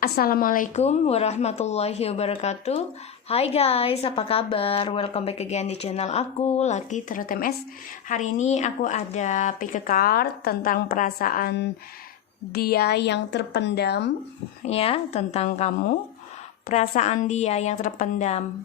Assalamualaikum warahmatullahi wabarakatuh. Hai guys, apa kabar? Welcome back again di channel aku, Lucky Tarot MS. Hari ini aku ada pick a card tentang perasaan dia yang terpendam, ya, tentang kamu. Perasaan dia yang terpendam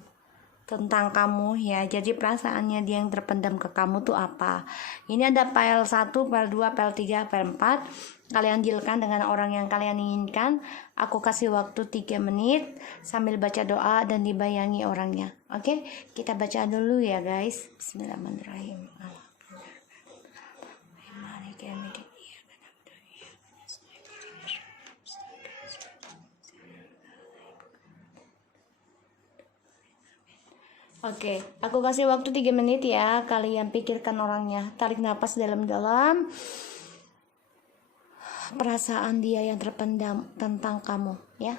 tentang kamu, ya. Jadi perasaannya dia yang terpendam ke kamu tuh apa? Ini ada file 1, file 2, file 3, file 4. Kalian dealkan dengan orang yang kalian inginkan. Aku kasih waktu 3 menit sambil baca doa dan dibayangi orangnya. Oke, kita baca dulu ya guys. Bismillahirrahmanirrahim. Oke, aku kasih waktu 3 menit ya. Kalian pikirkan orangnya. Tarik nafas dalam-dalam. Perasaan dia yang terpendam tentang kamu, ya.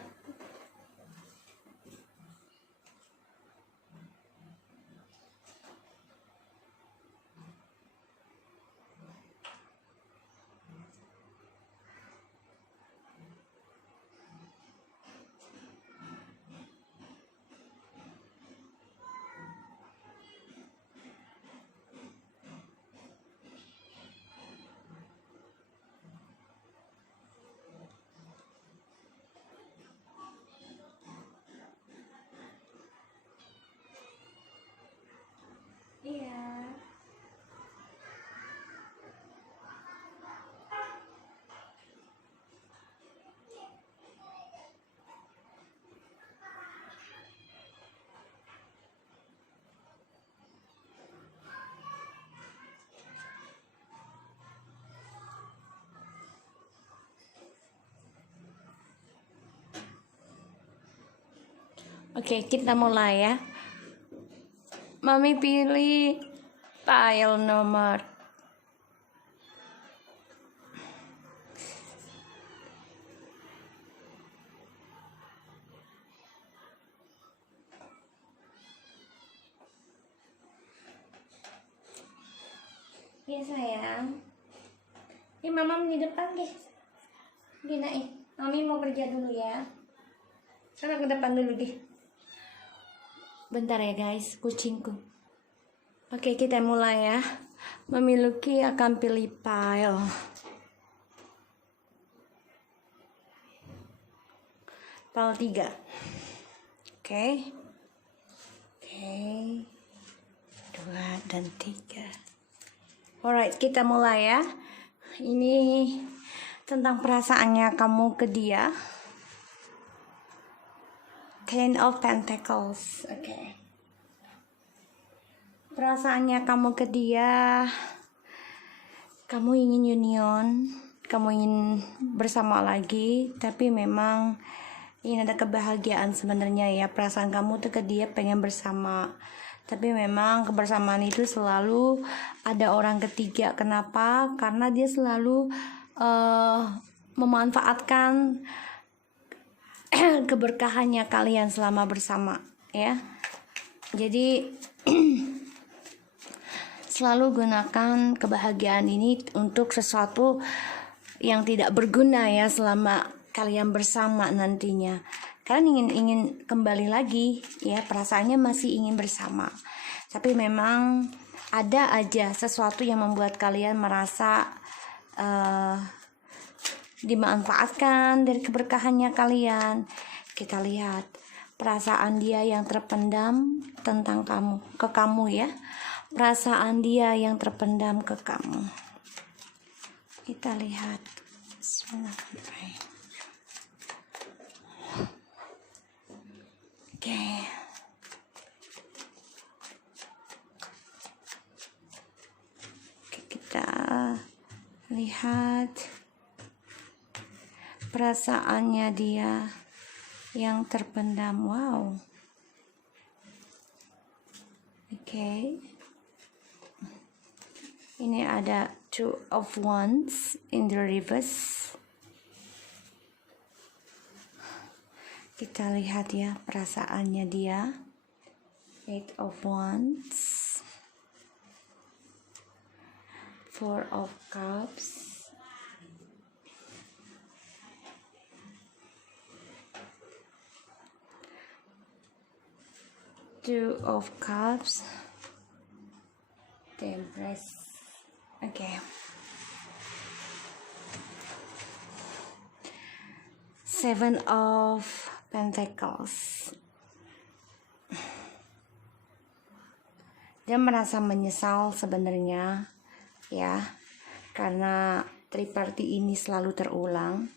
Iya. Oke, kita mulai ya. Mami pilih file nomor ya sayang. Mama di depan deh. Gina Mami mau kerja dulu ya. Sana ke depan dulu deh. Bentar ya guys, kucingku. Oke, kita mulai ya. Memiliki akan pilih file. File 3. Oke. 2 dan 3. Alright, kita mulai ya. Ini tentang perasaannya kamu ke dia. Ten of Pentacles. Oke. Perasaannya kamu ke dia, kamu ingin union, kamu ingin bersama lagi, tapi memang ini ada kebahagiaan sebenarnya ya. Perasaan kamu tuh ke dia pengen bersama, tapi memang kebersamaan itu selalu ada orang ketiga. Kenapa? Karena dia selalu memanfaatkan keberkahannya kalian selama bersama, ya. Jadi selalu gunakan kebahagiaan ini untuk sesuatu yang tidak berguna ya selama kalian bersama nantinya. Kalian ingin kembali lagi ya, perasaannya masih ingin bersama. Tapi memang ada aja sesuatu yang membuat kalian merasa dimanfaatkan dari keberkahannya kalian. Kita lihat perasaan dia yang terpendam tentang kamu, ke kamu ya. Perasaan dia yang terpendam ke kamu. Kita lihat. Oke. Kita lihat perasaannya dia yang terpendam. Wow. Oke. Ini ada Two of Wands in the reverse. Kita lihat ya perasaannya dia. Eight of Wands. Four of Cups. Two of Cups, the Empress. Okay. Seven of Pentacles. Dia merasa menyesal sebenarnya ya, karena triparty ini selalu terulang.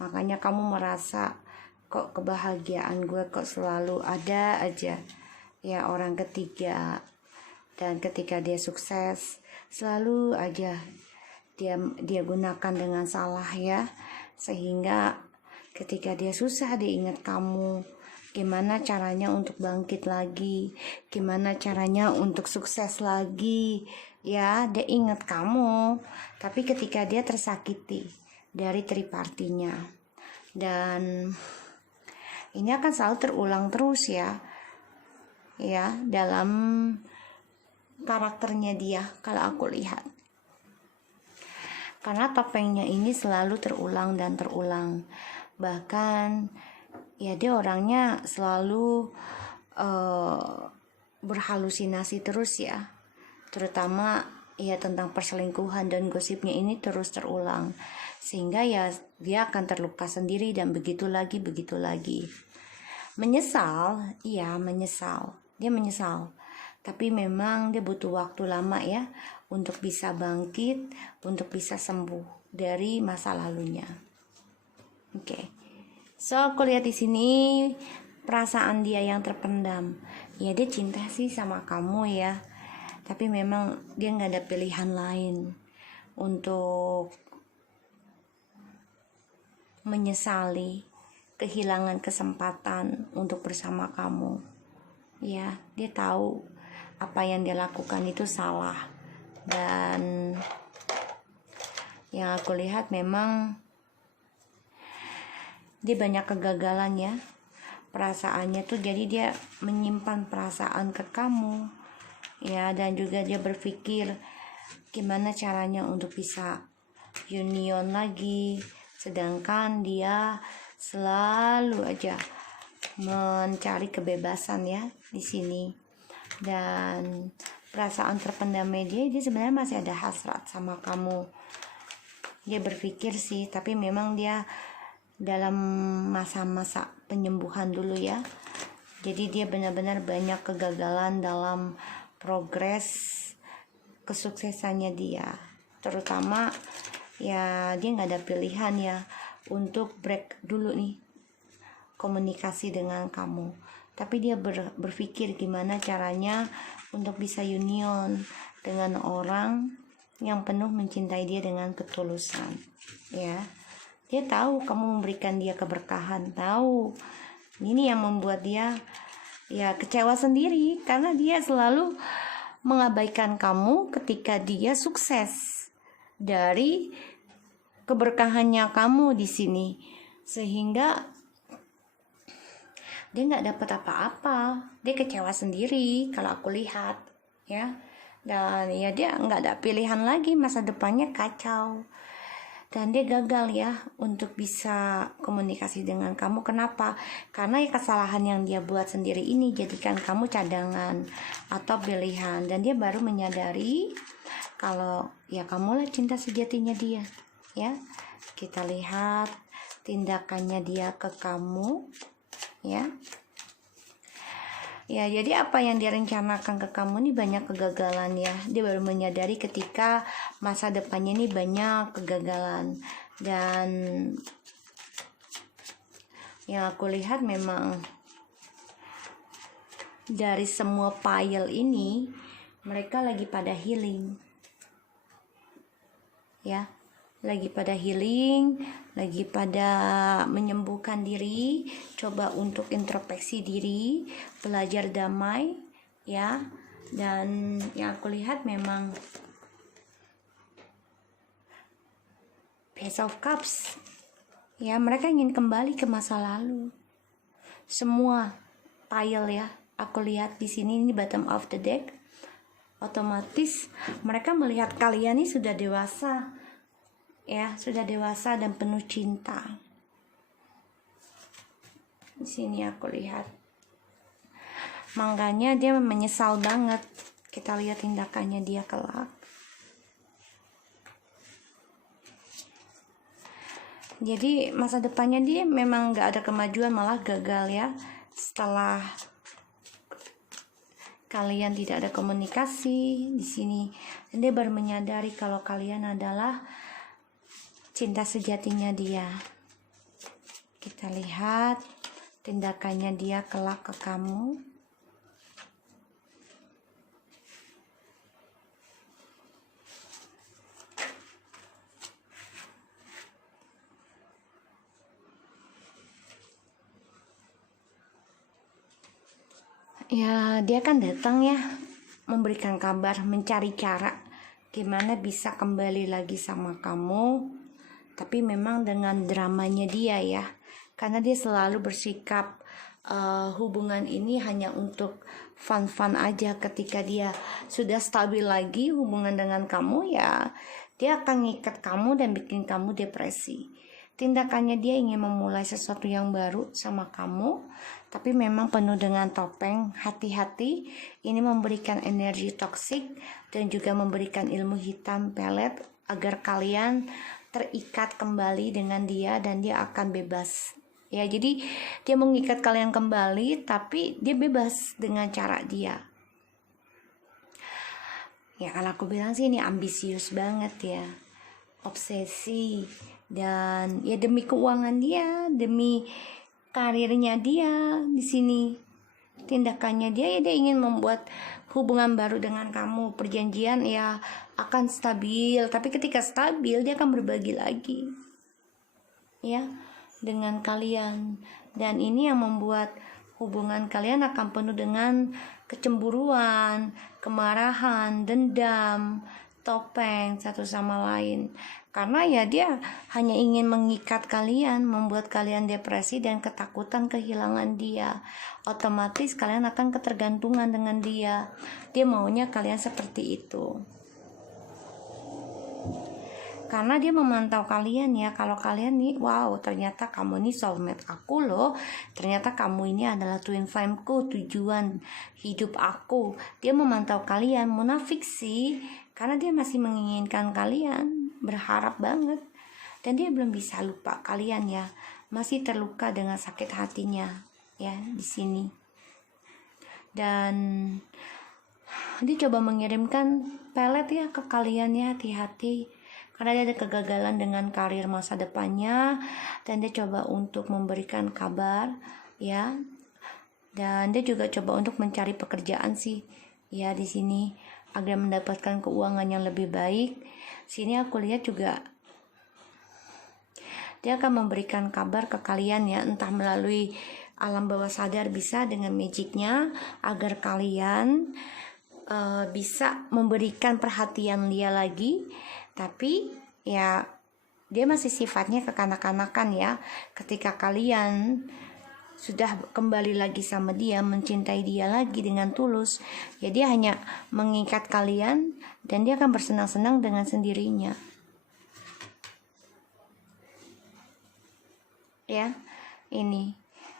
Makanya kamu merasa kok kebahagiaan gue kok selalu ada aja ya orang ketiga, dan ketika dia sukses selalu aja dia gunakan dengan salah ya, sehingga ketika dia susah dia ingat kamu, gimana caranya untuk bangkit lagi, gimana caranya untuk sukses lagi ya, dia ingat kamu. Tapi ketika dia tersakiti dari tripartinya, dan ini akan selalu terulang terus ya dalam karakternya dia kalau aku lihat, karena topengnya ini selalu terulang dan terulang. Bahkan ya dia orangnya selalu berhalusinasi terus ya, terutama ya tentang perselingkuhan, dan gosipnya ini terus terulang, sehingga ya dia akan terluka sendiri dan begitu lagi. Menyesal, iya menyesal, dia menyesal, tapi memang dia butuh waktu lama ya untuk bisa bangkit, untuk bisa sembuh dari masa lalunya. Oke. So aku lihat di sini perasaan dia yang terpendam. Ya dia cinta sih sama kamu ya, tapi memang dia nggak ada pilihan lain untuk menyesali kehilangan kesempatan untuk bersama kamu. Ya, dia tahu apa yang dia lakukan itu salah, dan yang aku lihat memang dia banyak kegagalan ya perasaannya tuh, jadi dia menyimpan perasaan ke kamu ya, dan juga dia berpikir gimana caranya untuk bisa union lagi, sedangkan dia selalu aja mencari kebebasan ya di sini. Dan perasaan terpendamnya dia sebenarnya masih ada hasrat sama kamu. Dia berpikir sih, tapi memang dia dalam masa-masa penyembuhan dulu ya. Jadi dia benar-benar banyak kegagalan dalam progres kesuksesannya dia, terutama ya dia nggak ada pilihan ya untuk break dulu nih komunikasi dengan kamu, tapi dia berpikir gimana caranya untuk bisa union dengan orang yang penuh mencintai dia dengan ketulusan ya. Dia tahu kamu memberikan dia keberkahan, tahu ini yang membuat dia ya kecewa sendiri, karena dia selalu mengabaikan kamu ketika dia sukses dari keberkahannya kamu di sini, sehingga dia nggak dapat apa-apa. Dia kecewa sendiri kalau aku lihat ya, dan ya dia nggak ada pilihan lagi, masa depannya kacau, dan dia gagal ya untuk bisa komunikasi dengan kamu. Kenapa? Karena ya kesalahan yang dia buat sendiri ini jadikan kamu cadangan atau pilihan, dan dia baru menyadari kalau ya kamulah cinta sejatinya dia ya. Kita lihat tindakannya dia ke kamu ya. Ya, jadi apa yang dia rencanakan ke kamu ini banyak kegagalan ya. Dia baru menyadari ketika masa depannya ini banyak kegagalan, dan yang aku lihat memang dari semua pile ini mereka lagi pada healing ya, lagi pada healing, lagi pada menyembuhkan diri, coba untuk introspeksi diri, belajar damai ya. Dan yang aku lihat memang Page of Cups ya, mereka ingin kembali ke masa lalu. Semua pile ya, aku lihat di sini, ini bottom of the deck. Otomatis mereka melihat kalian ini sudah dewasa ya, sudah dewasa dan penuh cinta. Di sini aku lihat makanya dia menyesal banget. Kita lihat tindakannya dia kelak. Jadi masa depannya dia memang gak ada kemajuan, malah gagal ya. Setelah kalian tidak ada komunikasi di sini, dan dia baru menyadari kalau kalian adalah cinta sejatinya dia. Kita lihat tindakannya dia kelak ke kamu. Ya, dia kan datang ya, memberikan kabar, mencari cara gimana bisa kembali lagi sama kamu. Tapi memang dengan dramanya dia ya, karena dia selalu bersikap hubungan ini hanya untuk fun-fun aja. Ketika dia sudah stabil lagi hubungan dengan kamu, ya dia akan ngikat kamu dan bikin kamu depresi. Tindakannya dia ingin memulai sesuatu yang baru sama kamu, tapi memang penuh dengan topeng. Hati-hati, ini memberikan energi toksik dan juga memberikan ilmu hitam pelet agar kalian terikat kembali dengan dia dan dia akan bebas. Ya, jadi dia mengikat kalian kembali tapi dia bebas dengan cara dia. Ya, kalau aku bilang sih ini ambisius banget ya. Obsesi, dan ya demi keuangan dia, demi karirnya dia di sini. Tindakannya dia ya dia ingin membuat hubungan baru dengan kamu. Perjanjian ya akan stabil, tapi ketika stabil dia akan berbagi lagi ya dengan kalian. Dan ini yang membuat hubungan kalian akan penuh dengan kecemburuan, kemarahan, dendam, topeng satu sama lain. Karena ya dia hanya ingin mengikat kalian, membuat kalian depresi dan ketakutan kehilangan dia. Otomatis kalian akan ketergantungan dengan dia. Dia maunya kalian seperti itu. Karena dia memantau kalian ya, kalau kalian nih, wow ternyata kamu nih soulmate aku loh, ternyata kamu ini adalah twin flameku, tujuan hidup aku. Dia memantau kalian. Munafik sih, karena dia masih menginginkan kalian, berharap banget, dan dia belum bisa lupa kalian ya, masih terluka dengan sakit hatinya ya di sini. Dan dia coba mengirimkan pelet ya ke kalian ya, hati-hati. Karena dia ada kegagalan dengan karir masa depannya, dan dia coba untuk memberikan kabar ya. Dan dia juga coba untuk mencari pekerjaan sih ya di sini agar mendapatkan keuangan yang lebih baik. Sini aku lihat juga dia akan memberikan kabar ke kalian ya, entah melalui alam bawah sadar, bisa dengan magicnya, agar kalian bisa memberikan perhatian dia lagi. Tapi ya dia masih sifatnya kekanak-kanakan ya. Ketika kalian sudah kembali lagi sama dia, mencintai dia lagi dengan tulus, ya dia hanya mengikat kalian dan dia akan bersenang-senang dengan sendirinya ya ini.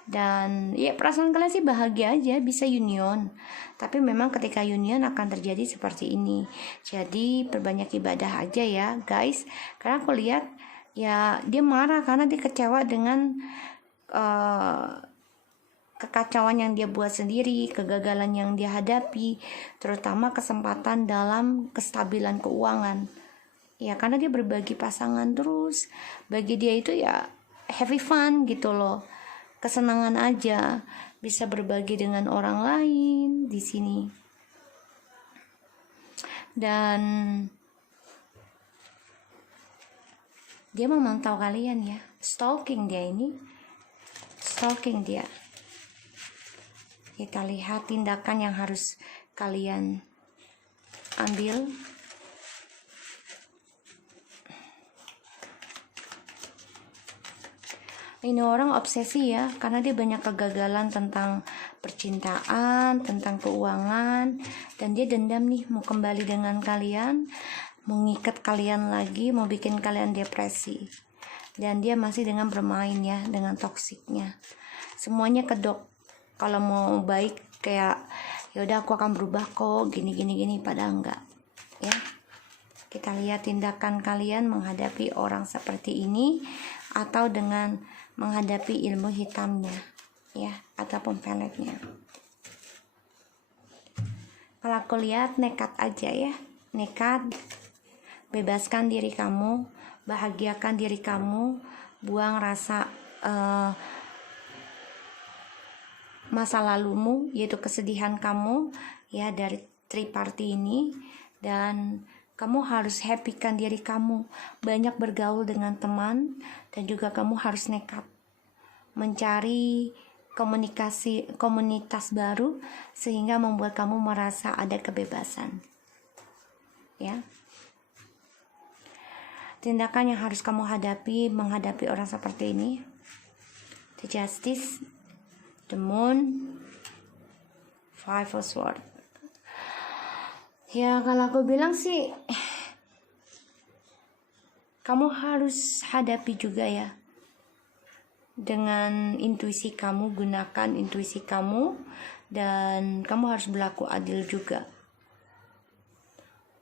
Dan ya perasaan kalian sih bahagia aja, bisa union. Tapi memang ketika union akan terjadi seperti ini. Jadi perbanyak ibadah aja ya guys. Karena aku lihat ya dia marah karena dia kecewa dengan kekacauan yang dia buat sendiri, kegagalan yang dia hadapi, terutama kesempatan dalam kestabilan keuangan. Ya karena dia berbagi pasangan terus. Bagi dia itu ya happy fun gitu loh. Kesenangan aja, bisa berbagi dengan orang lain di sini. Dan dia memantau kalian ya, stalking dia ini, stalking dia. Kita lihat tindakan yang harus kalian ambil. Ini orang obsesi ya, karena dia banyak kegagalan tentang percintaan, tentang keuangan, dan dia dendam nih mau kembali dengan kalian, mengikat kalian lagi, mau bikin kalian depresi. Dan dia masih dengan bermain ya, dengan toksiknya. Semuanya kedok. Kalau mau baik kayak ya udah aku akan berubah kok gini, padahal enggak ya. Kita lihat tindakan kalian menghadapi orang seperti ini atau dengan menghadapi ilmu hitamnya ya, ataupun peletnya. Kalau aku lihat nekat aja ya, nekat. Bebaskan diri kamu, bahagiakan diri kamu, buang rasa masa lalumu, yaitu kesedihan kamu ya dari triparty ini, dan kamu harus happykan diri kamu, banyak bergaul dengan teman, dan juga kamu harus nekat mencari komunitas baru sehingga membuat kamu merasa ada kebebasan ya. Tindakan yang harus kamu hadapi menghadapi orang seperti ini: the Justice, the Moon, Five of Swords. Ya kalau aku bilang sih, kamu harus hadapi juga ya dengan intuisi kamu, gunakan intuisi kamu, dan kamu harus berlaku adil juga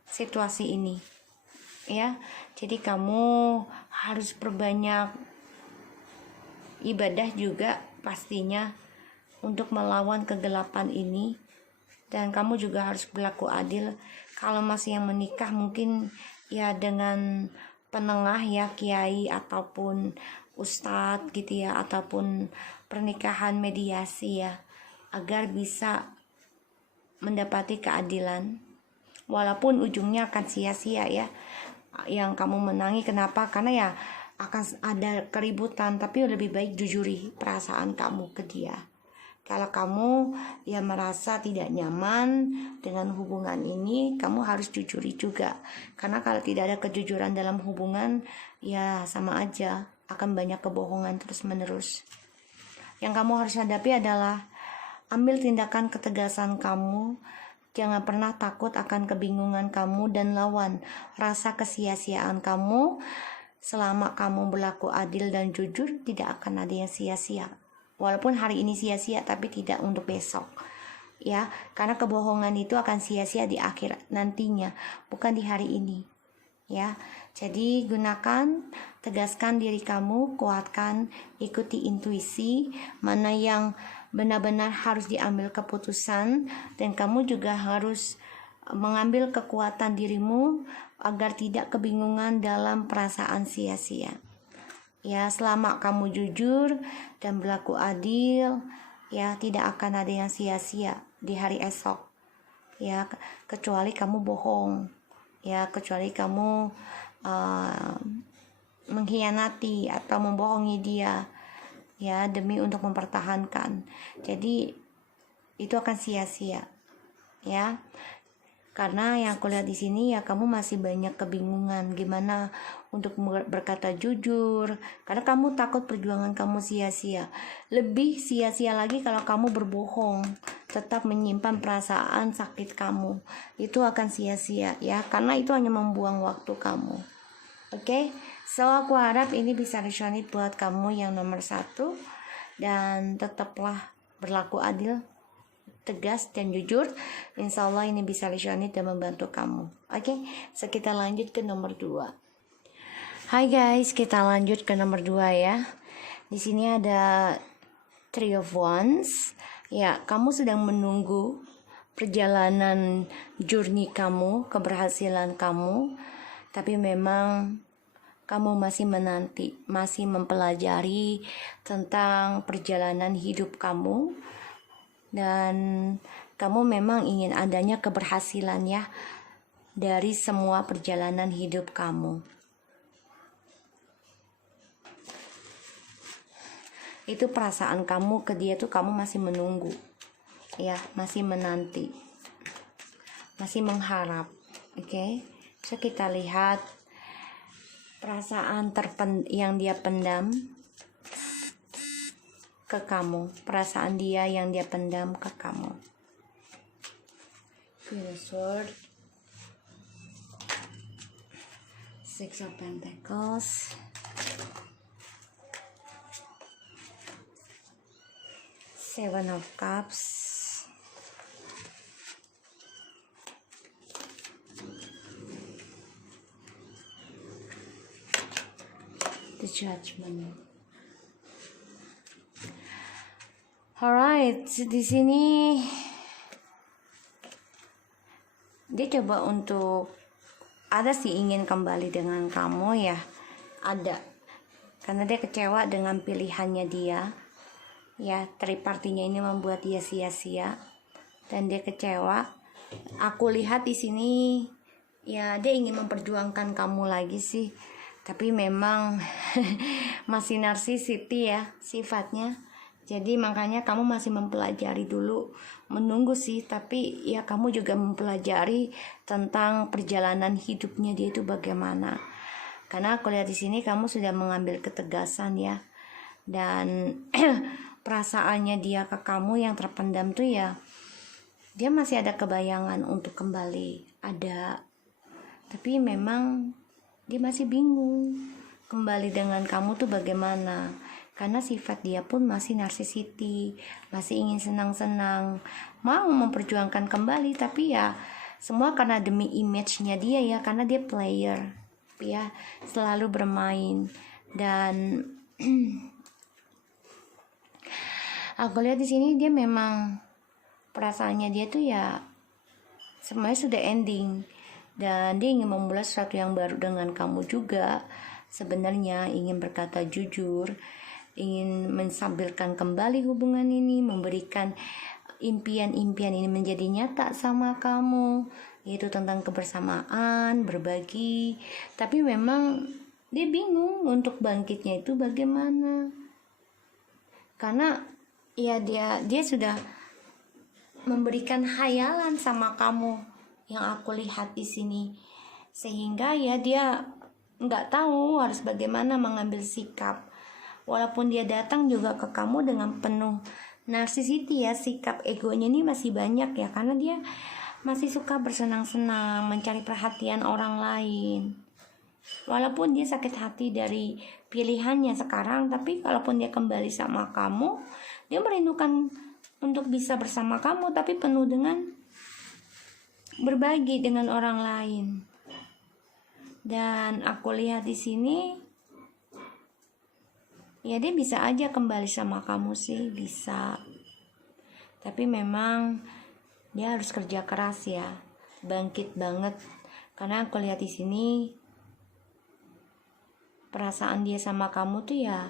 situasi ini ya. Jadi kamu harus perbanyak ibadah juga pastinya untuk melawan kegelapan ini, dan kamu juga harus berlaku adil. Kalau masih yang menikah mungkin ya dengan penengah ya, kiai ataupun ustadz gitu ya, ataupun pernikahan mediasi ya, agar bisa mendapati keadilan walaupun ujungnya akan sia-sia ya yang kamu menangi. Kenapa? Karena ya akan ada keributan, tapi lebih baik jujuri perasaan kamu ke dia. Kalau kamu ya merasa tidak nyaman dengan hubungan ini, kamu harus jujuri juga. Karena kalau tidak ada kejujuran dalam hubungan, ya sama aja akan banyak kebohongan terus-menerus. Yang kamu harus hadapi adalah ambil tindakan ketegasan kamu. Jangan pernah takut akan kebingungan kamu dan lawan rasa kesia-siaan kamu. Selama kamu berlaku adil dan jujur, tidak akan ada yang sia-sia. Walaupun hari ini sia-sia, tapi tidak untuk besok ya, karena kebohongan itu akan sia-sia di akhirat nantinya, bukan di hari ini ya. Jadi gunakan, tegaskan diri kamu, kuatkan, ikuti intuisi mana yang benar-benar harus diambil keputusan, dan kamu juga harus mengambil kekuatan dirimu agar tidak kebingungan dalam perasaan sia-sia ya. Selama kamu jujur dan berlaku adil ya, tidak akan ada yang sia-sia di hari esok ya, kecuali kamu bohong ya, kecuali kamu mengkhianati atau membohongi dia ya demi untuk mempertahankan. Jadi itu akan sia-sia ya. Karena yang aku lihat di sini ya, kamu masih banyak kebingungan gimana untuk berkata jujur, karena kamu takut perjuangan kamu sia-sia. Lebih sia-sia lagi kalau kamu berbohong, tetap menyimpan perasaan sakit kamu, itu akan sia-sia ya, karena itu hanya membuang waktu kamu. Oke, so aku harap ini bisa resonate buat kamu yang nomor 1, dan tetaplah berlaku adil, tegas dan jujur. Insya Allah ini bisa resonate dan membantu kamu. Oke, so kita lanjut ke nomor 2. Hai guys, kita lanjut ke nomor 2 ya. Di sini ada Three of Wands. Ya, kamu sedang menunggu perjalanan journey kamu, keberhasilan kamu, tapi memang kamu masih menanti, masih mempelajari tentang perjalanan hidup kamu, dan kamu memang ingin adanya keberhasilan ya dari semua perjalanan hidup kamu. Itu perasaan kamu ke dia tuh, kamu masih menunggu ya, masih menanti, masih mengharap. Oke, so kita lihat perasaan yang dia pendam ke kamu, perasaan dia yang dia pendam ke kamu. Sword, Six of Pentacles, Seven of Cups, the judgment. Alright, di sini dia coba untuk ada sih ingin kembali dengan kamu ya, ada, karena dia kecewa dengan pilihannya dia ya. Tripartinya ini membuat dia sia-sia dan dia kecewa. Aku lihat di sini ya dia ingin memperjuangkan kamu lagi sih, tapi memang masih narsisiti ya sifatnya. Jadi makanya kamu masih mempelajari dulu, menunggu sih, tapi ya kamu juga mempelajari tentang perjalanan hidupnya dia itu bagaimana. Karena aku lihat di sini kamu sudah mengambil ketegasan ya, dan perasaannya dia ke kamu yang terpendam tuh ya, dia masih ada kebayangan untuk kembali, ada, tapi memang dia masih bingung kembali dengan kamu tuh bagaimana. Karena sifat dia pun masih narsisiti, masih ingin senang-senang, mau memperjuangkan kembali, tapi ya semua karena demi image-nya dia ya, karena dia player ya, selalu bermain. Dan aku lihat di sini dia memang perasaannya dia tuh ya semuanya sudah ending, dan dia ingin memulai sesuatu yang baru dengan kamu juga. Sebenarnya ingin berkata jujur, ingin menstabilkan kembali hubungan ini, memberikan impian-impian ini menjadi nyata sama kamu, yaitu tentang kebersamaan, berbagi. Tapi memang dia bingung untuk bangkitnya itu bagaimana, karena ya dia sudah memberikan khayalan sama kamu yang aku lihat di sini, sehingga ya dia nggak tahu harus bagaimana mengambil sikap. Walaupun dia datang juga ke kamu dengan penuh narsisiti ya, sikap egonya ini masih banyak ya, karena dia masih suka bersenang-senang, mencari perhatian orang lain. Walaupun dia sakit hati dari pilihannya sekarang, tapi kalaupun dia kembali sama kamu, dia merindukan untuk bisa bersama kamu, tapi penuh dengan berbagi dengan orang lain. Dan aku lihat di sini ya dia bisa aja kembali sama kamu sih, bisa. Tapi memang dia harus kerja keras ya, bangkit banget. Karena aku lihat di sini perasaan dia sama kamu tuh ya,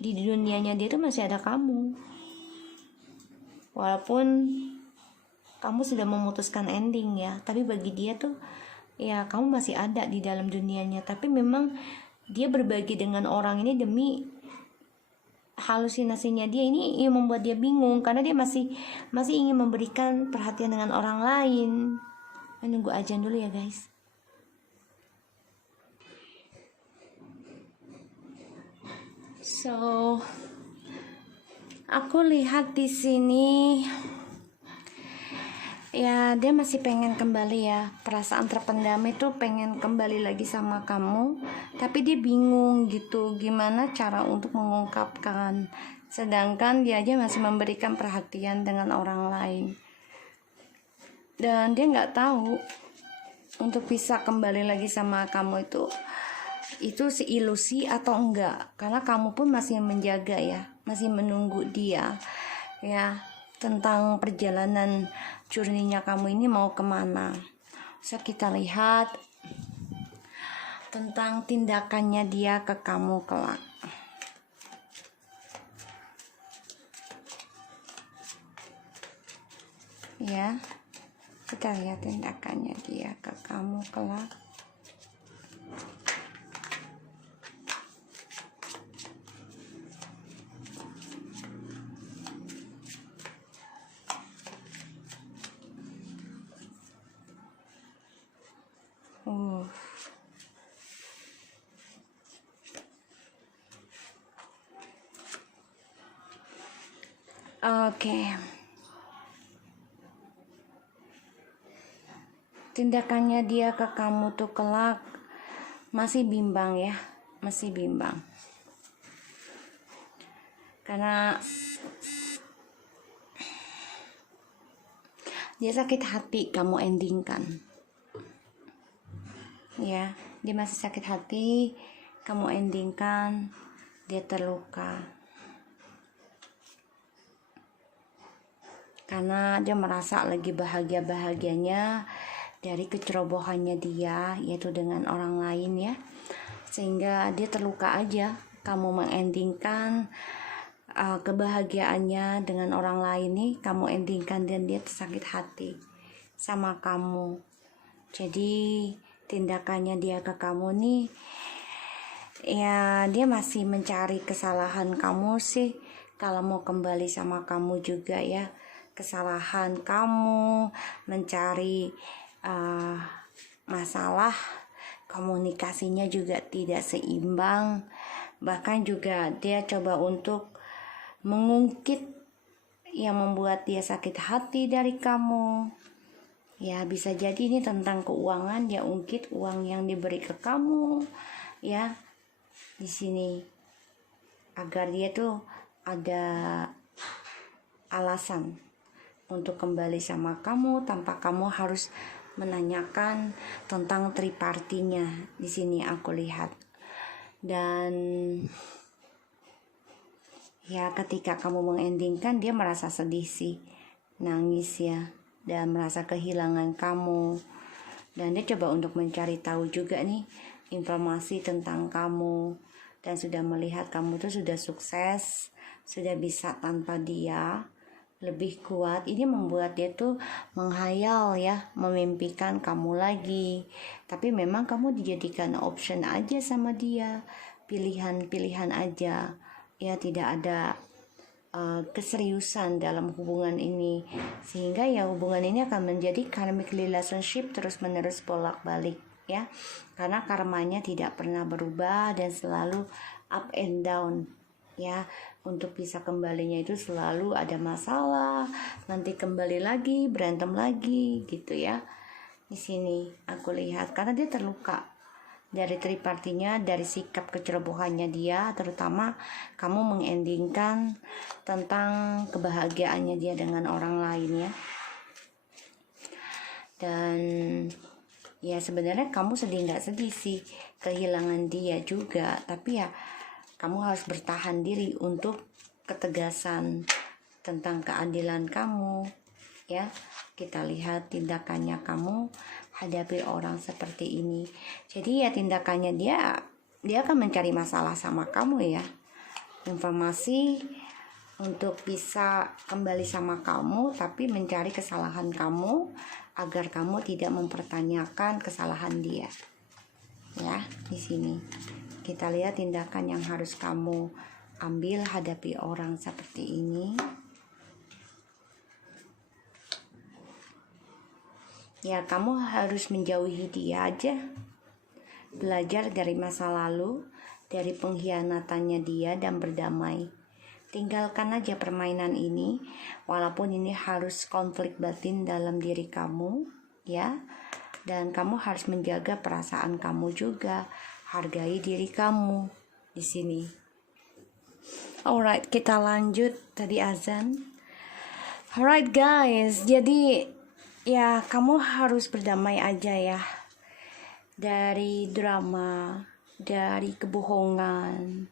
di dunianya dia tuh masih ada kamu. Walaupun kamu sudah memutuskan ending ya, tapi bagi dia tuh ya kamu masih ada di dalam dunianya. Tapi memang dia berbagi dengan orang ini demi halusinasinya dia ini yang membuat dia bingung, karena dia masih ingin memberikan perhatian dengan orang lain. Menunggu ajan dulu ya guys. So aku lihat di sini ya dia masih pengen kembali ya, perasaan terpendam itu pengen kembali lagi sama kamu, tapi dia bingung gitu gimana cara untuk mengungkapkan, sedangkan dia aja masih memberikan perhatian dengan orang lain, dan dia nggak tahu untuk bisa kembali lagi sama kamu itu seilusi atau enggak, karena kamu pun masih menjaga ya, masih menunggu dia ya, tentang perjalanan journey-nya kamu ini mau kemana. So kita lihat tentang tindakannya dia ke kamu kelak ya. Kita lihat tindakannya dia ke kamu kelak. Oke. Tindakannya dia ke kamu tuh kelak masih bimbang ya, masih bimbang. Karena dia sakit hati kamu endingkan. Ya, dia masih sakit hati, kamu endingkan dia terluka. Karena dia merasa lagi bahagia-bahagianya dari kecerobohannya dia, yaitu dengan orang lain ya. Sehingga dia terluka aja. Kamu mengendingkan kebahagiaannya dengan orang lain nih, kamu endingkan dan dia tersakit hati sama kamu. Jadi tindakannya dia ke kamu nih, ya dia masih mencari kesalahan kamu sih. Kalau mau kembali sama kamu juga ya, kesalahan kamu, mencari masalah, komunikasinya juga tidak seimbang. Bahkan juga dia coba untuk mengungkit yang membuat dia sakit hati dari kamu. Ya bisa jadi ini tentang keuangan, dia ungkit uang yang diberi ke kamu ya di sini, agar dia tuh ada alasan untuk kembali sama kamu tanpa kamu harus menanyakan tentang tripartinya. Di sini aku lihat. Dan ya ketika kamu mengendingkan, dia merasa sedih sih, nangis ya, dan merasa kehilangan kamu. Dan dia coba untuk mencari tahu juga nih informasi tentang kamu, dan sudah melihat kamu tuh sudah sukses, sudah bisa tanpa dia lebih kuat. Ini membuat dia tuh menghayal ya, memimpikan kamu lagi. Tapi memang kamu dijadikan option aja sama dia, pilihan-pilihan aja ya, tidak ada keseriusan dalam hubungan ini, sehingga ya hubungan ini akan menjadi karmic relationship terus menerus bolak-balik ya, karena karmanya tidak pernah berubah dan selalu up and down ya. Untuk bisa kembalinya itu selalu ada masalah, nanti kembali lagi, berantem lagi gitu ya. Di sini aku lihat karena dia terluka dari tripartinya, dari sikap kecerobohannya dia, terutama kamu mengendingkan tentang kebahagiaannya dia dengan orang lain ya. Dan ya sebenarnya kamu sedih nggak sedih sih kehilangan dia juga, tapi ya kamu harus bertahan diri untuk ketegasan tentang keadilan kamu ya. Kita lihat tindakannya kamu hadapi orang seperti ini. Jadi ya tindakannya dia akan mencari masalah sama kamu ya, informasi untuk bisa kembali sama kamu, tapi mencari kesalahan kamu agar kamu tidak mempertanyakan kesalahan dia ya. Di sini kita lihat tindakan yang harus kamu ambil hadapi orang seperti ini. Ya kamu harus menjauhi dia aja, belajar dari masa lalu, dari pengkhianatannya dia dan berdamai. Tinggalkan aja permainan ini, walaupun ini harus konflik batin dalam diri kamu ya. Dan kamu harus menjaga perasaan kamu juga, hargai diri kamu di sini. Alright, kita lanjut, tadi azan. Alright guys, jadi ya kamu harus berdamai aja ya dari drama, dari kebohongan.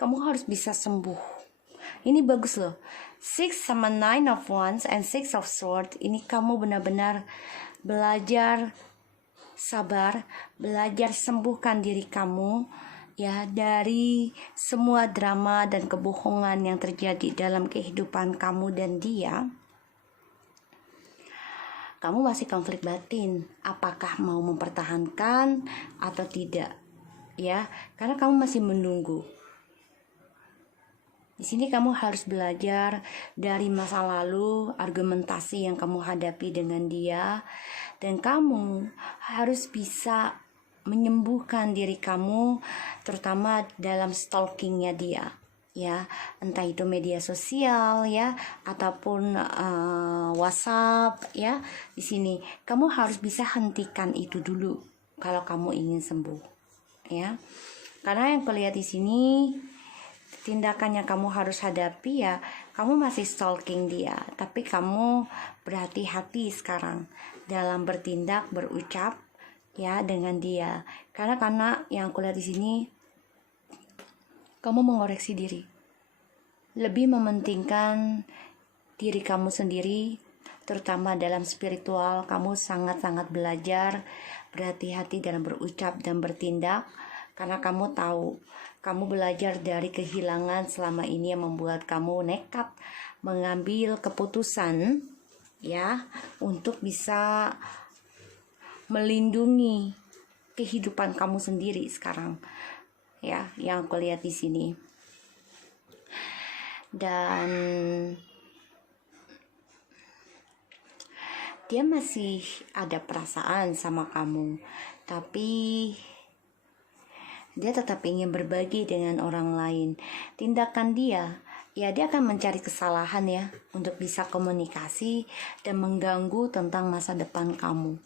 Kamu harus bisa sembuh. Ini bagus loh, 6 sama 9 of Wands and 6 of Swords. Ini kamu benar-benar belajar sabar, belajar sembuhkan diri kamu ya dari semua drama dan kebohongan yang terjadi dalam kehidupan kamu dan dia. Kamu masih konflik batin, apakah mau mempertahankan atau tidak ya, karena kamu masih menunggu. Di sini kamu harus belajar dari masa lalu, argumentasi yang kamu hadapi dengan dia, dan kamu harus bisa menyembuhkan diri kamu, terutama dalam stalkingnya dia ya, entah itu media sosial ya ataupun WhatsApp ya. Di sini kamu harus bisa hentikan itu dulu kalau kamu ingin sembuh ya, karena yang kulihat di sini tindakannya kamu harus hadapi ya, kamu masih stalking dia, tapi kamu berhati-hati sekarang dalam bertindak, berucap ya dengan dia. Karena yang aku lihat di sini, kamu mengoreksi diri, lebih mementingkan diri kamu sendiri, terutama dalam spiritual. Kamu sangat-sangat belajar berhati-hati dalam berucap dan bertindak, karena kamu tahu, kamu belajar dari kehilangan selama ini yang membuat kamu nekat mengambil keputusan, ya, untuk bisa melindungi kehidupan kamu sendiri sekarang, ya, yang aku lihat di sini. Dan dia masih ada perasaan sama kamu, tapi dia tetap ingin berbagi dengan orang lain. Tindakan dia, ya, dia akan mencari kesalahan ya untuk bisa komunikasi dan mengganggu tentang masa depan kamu,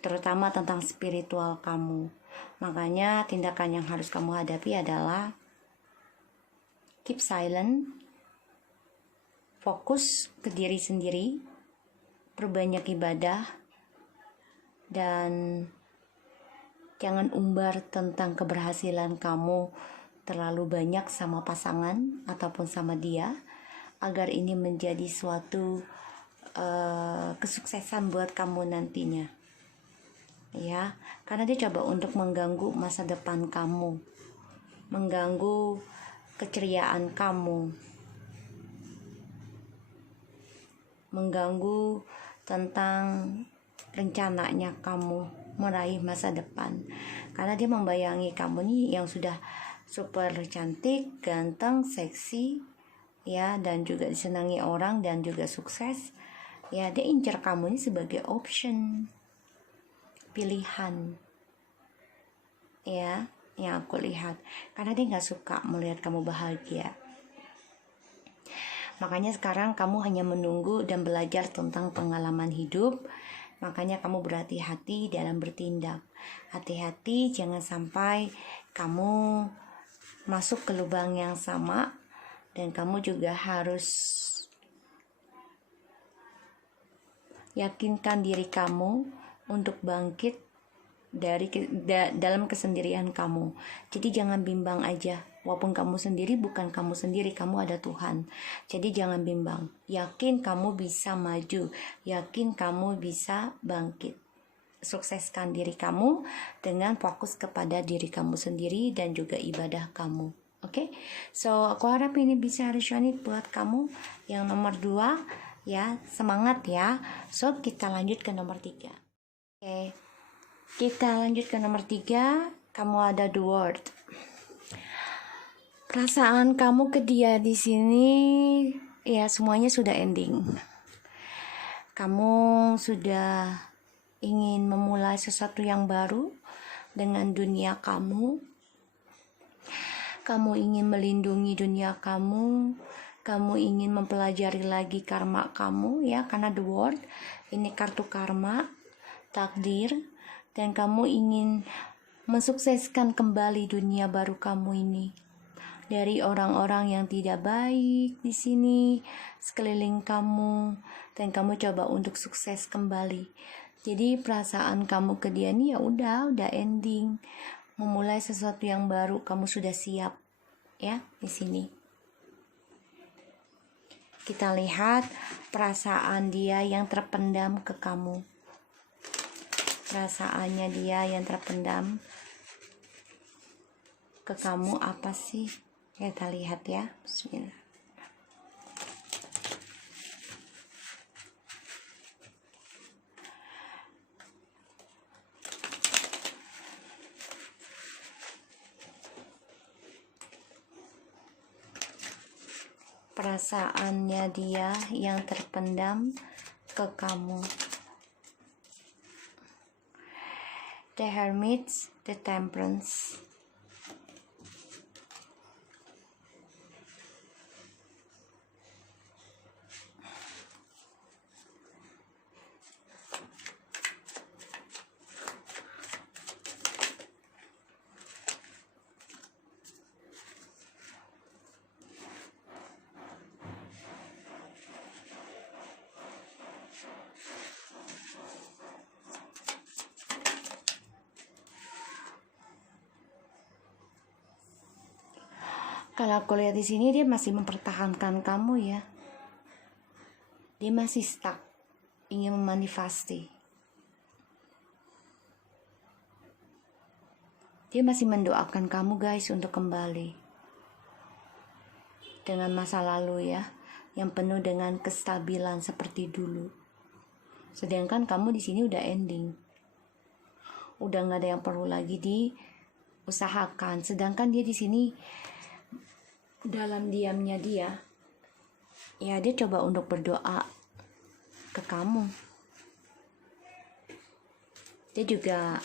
terutama tentang spiritual kamu. Makanya tindakan yang harus kamu hadapi adalah keep silent, fokus ke diri sendiri, perbanyak ibadah, dan jangan umbar tentang keberhasilan kamu terlalu banyak sama pasangan ataupun sama dia, agar ini menjadi suatu kesuksesan buat kamu nantinya, ya. Karena dia coba untuk mengganggu masa depan kamu, mengganggu keceriaan kamu, mengganggu tentang rencananya kamu meraih masa depan. Karena dia membayangi kamu nih yang sudah super cantik, ganteng, seksi, ya, dan juga disenangi orang dan juga sukses. Ya, dia incar kamu ini sebagai option, pilihan, ya, yang aku lihat. Karena dia nggak suka melihat kamu bahagia. Makanya sekarang kamu hanya menunggu dan belajar tentang pengalaman hidup. Makanya kamu berhati-hati dalam bertindak. Hati-hati jangan sampai kamu masuk ke lubang yang sama. Dan kamu juga harus yakinkan diri kamu untuk bangkit dalam kesendirian kamu. Jadi jangan bimbang aja. Walaupun kamu sendiri, bukan kamu sendiri, kamu ada Tuhan. Jadi jangan bimbang. Yakin kamu bisa maju. Yakin kamu bisa bangkit. Sukseskan diri kamu dengan fokus kepada diri kamu sendiri dan juga ibadah kamu. Oke? So, aku harap ini bisa resonate buat kamu yang nomor 2. Ya, semangat ya. So, kita lanjut ke nomor 3. Oke. Kita lanjut ke nomor 3. Kamu ada the word. Perasaan kamu ke dia di sini, ya, semuanya sudah ending. Kamu sudah ingin memulai sesuatu yang baru dengan dunia kamu. Kamu ingin melindungi dunia kamu. Kamu ingin mempelajari lagi karma kamu, ya, karena the word ini kartu karma, takdir. Dan kamu ingin mensukseskan kembali dunia baru kamu ini dari orang-orang yang tidak baik di sini sekeliling kamu, dan kamu coba untuk sukses kembali. Jadi perasaan kamu ke dia nih ya udah ending. Memulai sesuatu yang baru, kamu sudah siap ya di sini. Kita lihat perasaan dia yang terpendam ke kamu. Perasaannya dia yang terpendam ke kamu apa sih? Kita lihat ya. Bismillah. Perasaannya dia yang terpendam ke kamu. The Hermit, the Temperance. Kalau aku lihat di sini dia masih mempertahankan kamu ya. Dia masih stuck, ingin memanifesti. Dia masih mendoakan kamu guys untuk kembali dengan masa lalu ya, yang penuh dengan kestabilan seperti dulu. Sedangkan kamu di sini udah ending, udah nggak ada yang perlu lagi diusahakan. Sedangkan dia di sini dalam diamnya dia, ya dia coba untuk berdoa ke kamu. Dia juga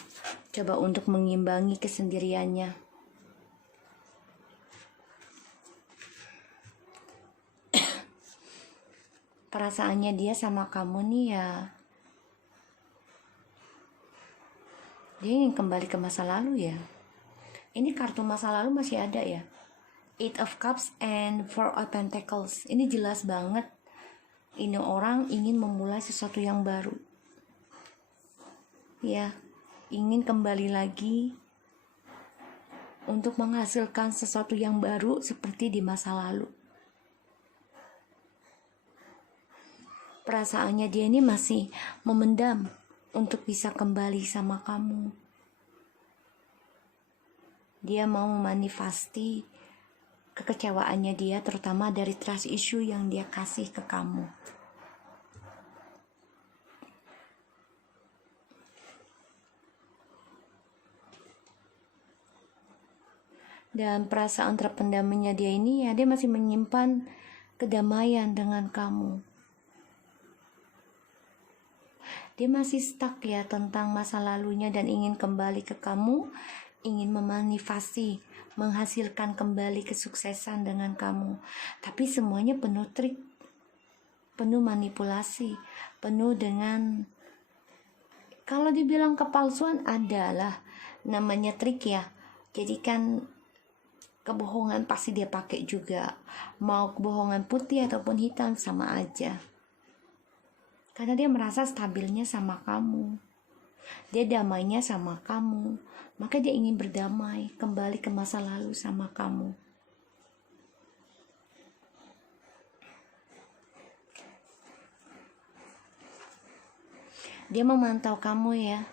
coba untuk mengimbangi kesendiriannya. Perasaannya dia sama kamu nih ya, dia ingin kembali ke masa lalu ya. Ini kartu masa lalu masih ada ya, Eight of Cups and Four of Pentacles. Ini jelas banget, ini orang ingin memulai sesuatu yang baru ya, ingin kembali lagi untuk menghasilkan sesuatu yang baru seperti di masa lalu. Perasaannya dia ini masih memendam untuk bisa kembali sama kamu. Dia mau memanifesti kekecewaannya dia, terutama dari trust issue yang dia kasih ke kamu. Dan perasaan terpendamnya dia ini ya, dia masih menyimpan kedamaian dengan kamu. Dia masih stuck ya tentang masa lalunya dan ingin kembali ke kamu, ingin memanifesti, menghasilkan kembali kesuksesan dengan kamu. Tapi semuanya penuh trik, penuh manipulasi, penuh dengan, kalau dibilang kepalsuan adalah namanya trik ya. Jadi kan kebohongan pasti dia pakai juga. Mau kebohongan putih ataupun hitam sama aja. Karena dia merasa stabilnya sama kamu, dia damainya sama kamu, maka dia ingin berdamai, kembali ke masa lalu sama kamu. Dia memantau kamu ya.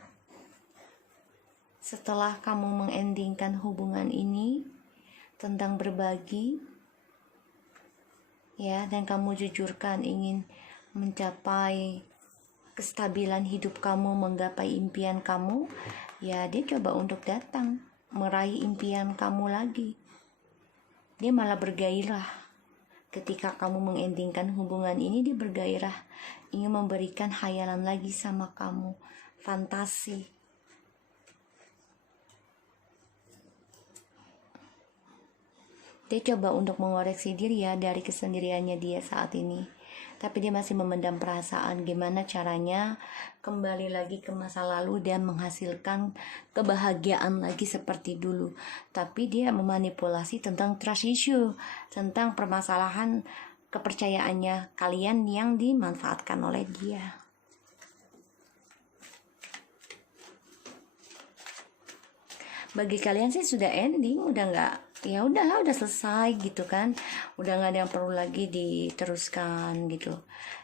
Setelah kamu mengendingkan hubungan ini tentang berbagi ya, dan kamu jujurkan ingin mencapai kestabilan hidup kamu, menggapai impian kamu, ya dia coba untuk datang meraih impian kamu lagi. Dia malah bergairah ketika kamu mengendingkan hubungan ini. Dia bergairah ingin memberikan khayalan lagi sama kamu, fantasi. Dia coba untuk mengoreksi diri ya dari kesendiriannya dia saat ini. Tapi dia masih memendam perasaan gimana caranya kembali lagi ke masa lalu dan menghasilkan kebahagiaan lagi seperti dulu. Tapi dia memanipulasi tentang trust issue, tentang permasalahan kepercayaannya kalian yang dimanfaatkan oleh dia. Bagi kalian sih sudah ending, udah nggak, ya udahlah, udah selesai gitu kan, udah nggak ada yang perlu lagi diteruskan gitu.